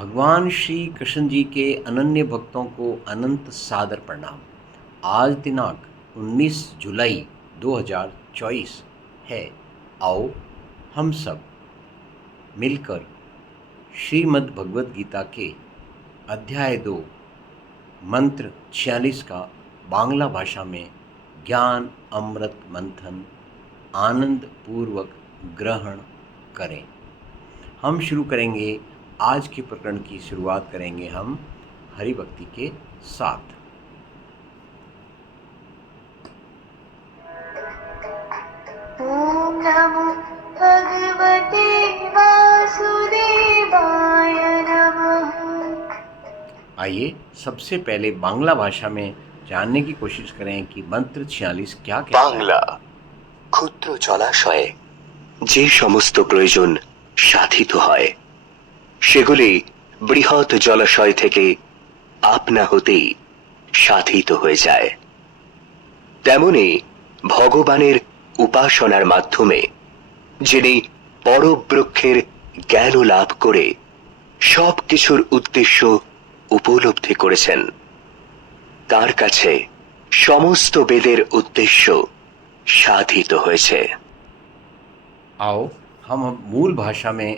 भगवान श्री कृष्ण जी के अनन्य भक्तों को अनंत सादर प्रणाम। आज दिनांक 19 जुलाई 2024 है। आओ हम सब मिलकर श्रीमद् भगवद गीता के अध्याय 2 मंत्र 46 का बांग्ला भाषा में ज्ञान अमृत मंथन आनंद पूर्वक ग्रहण करें। हम शुरू करेंगे। आज के प्रकरण की शुरुआत करेंगे हम हरि भक्ति के साथ। ओम नमो भगवते वासुदेवाय नमः। आइए सबसे पहले बांग्ला भाषा में जानने की कोशिश करें कि मंत्र 46 क्या कहता है। बांग्ला। ক্ষুদ্র জলাশয়ে যে সমস্ত প্রয়োজন সাধিত হয় সেগুলি বৃহৎ জলাশয় থেকে আপনা হতেই সাধিত হয়ে যায়। তেমনি ভগবানের উপাসনার মাধ্যমে যিনি পরবৃক্ষের জ্ঞান লাভ করে সব কিছুর উদ্দেশ্য উপলব্ধি করেছেন, তার কাছে সমস্ত বেদের উদ্দেশ্য साधित হয়েছে। आओ हम अब मूल भाषा में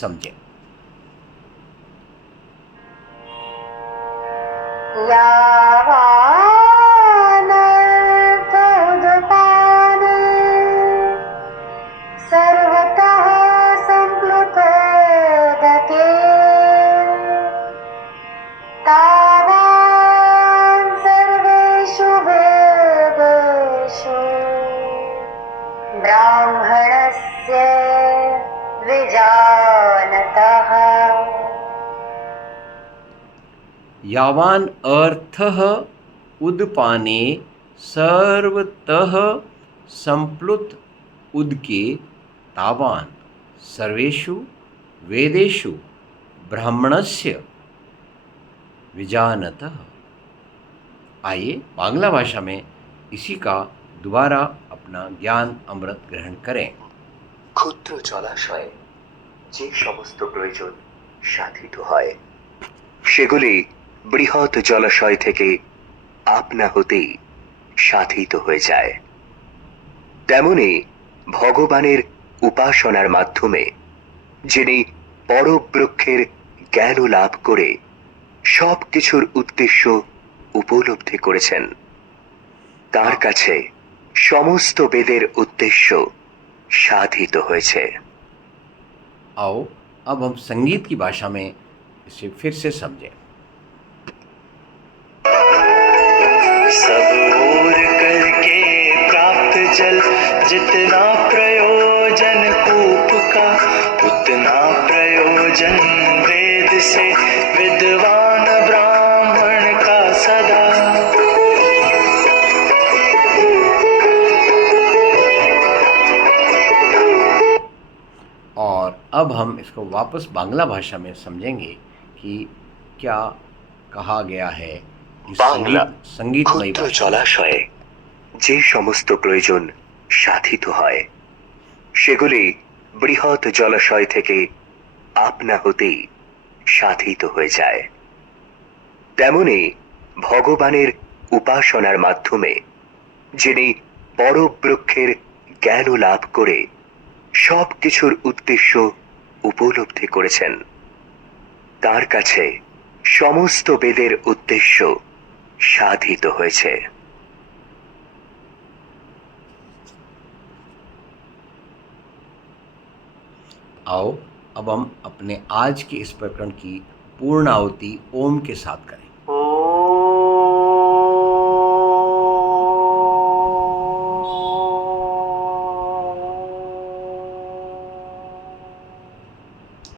समझें। यावानर्थोदपाने सर्वतः सम्प्लुतोदके तावान् सर्वेषु वेदेषु ब्राह्मणस्य विजानतः। यावान अर्थः उदपाने सर्वतः संप्लुत उदके तावान सर्वेषु वेदेषु ब्राह्मणस्य विजानतः। आइए बांग्ला भाषा में इसी का दोबारा अपना ज्ञान अमृत ग्रहण करें। ক্ষুদ্র জলাশয়ে যে সমস্ত প্রয়োজন সাধিত হয় সেগুলি বৃহৎ জলাশয় থেকে আপনা হতেই সাধিত হয়ে যায়। তেমনি ভগবানের উপাসনার মাধ্যমে যিনি পরবৃক্ষের জ্ঞান লাভ করে সব কিছুর উদ্দেশ্য উপলব্ধি করেছেন, তার কাছে সমস্ত বেদের উদ্দেশ্য সাধিত হয়েছে। आओ अब हम संगीत की भाषा में इसे फिर से समझें। सब ओर करके प्राप्त जल जितना प्रयोजन कूप का उतना प्रयोजन वेद से विद्वान ब्राह्मण का सदा। और अब हम इसको वापस बांग्ला भाषा में समझेंगे कि क्या कहा गया है। इस बांग्ला। संगीतमय ক্ষুদ্র भाषा। জলাশয়ে যে সমস্ত প্রয়োজন সাধিত হয় সেগুলি বৃহৎ জলাশয় থেকে আপনা হতেই সাধিত হয়ে যায়। তেমনি ভগবানের উপাসনার মাধ্যমে যিনি পরবৃক্ষের জ্ঞান লাভ করে সব কিছুর উদ্দেশ্য উপলব্ধি করেছেন, তার কাছে সমস্ত বেদের উদ্দেশ্য সাধিত হয়েছে। आओ अब हम अपने आज के इस प्रकरण की पूर्ण आहुति ओम के साथ करें।